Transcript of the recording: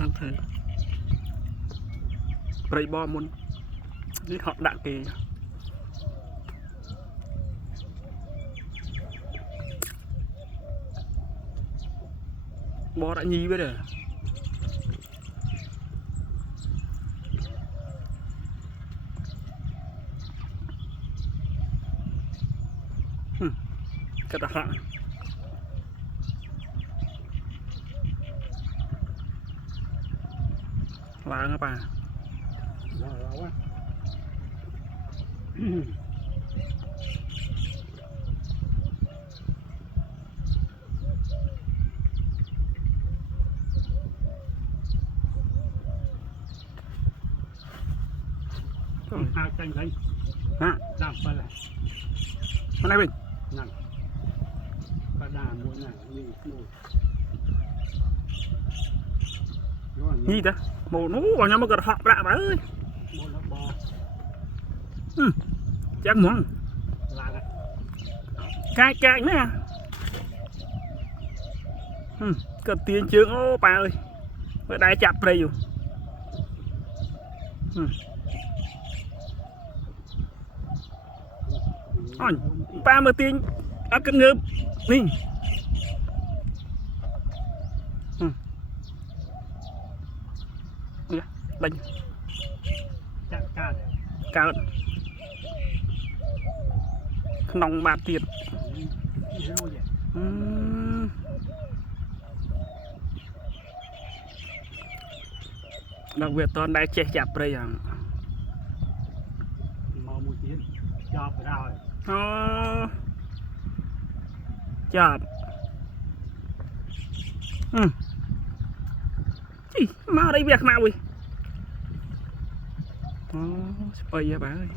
Sao thế? Bậy bò muốn đi họ đạn kì. Bò đã nhi với rồi. Cái đặc hạng. Là các bà. Hai canh đấy. Hả? Làm phải là. Hôm nay mình. Nặng. Cả đà mỗi ngày như một. Gì ta? Mồ nó vào nhau mà gật họ lạ bà ơi. Một là bò. Chắc muốn. Là Cái nè. Cần tiền chương ô bà ơi. Mới đai chạp đây dù. Ôi, ba mươi tiền áp cân ngơm. Ninh. Đánh. chạm cao. Cao. Nòng bạc tiền. Đặc biệt toàn đai che chạp đây à. Màu một tiếng. Chọp rồi. Chạp. Chị, mà đây việc nào vậy? Bây giờ bà ơi.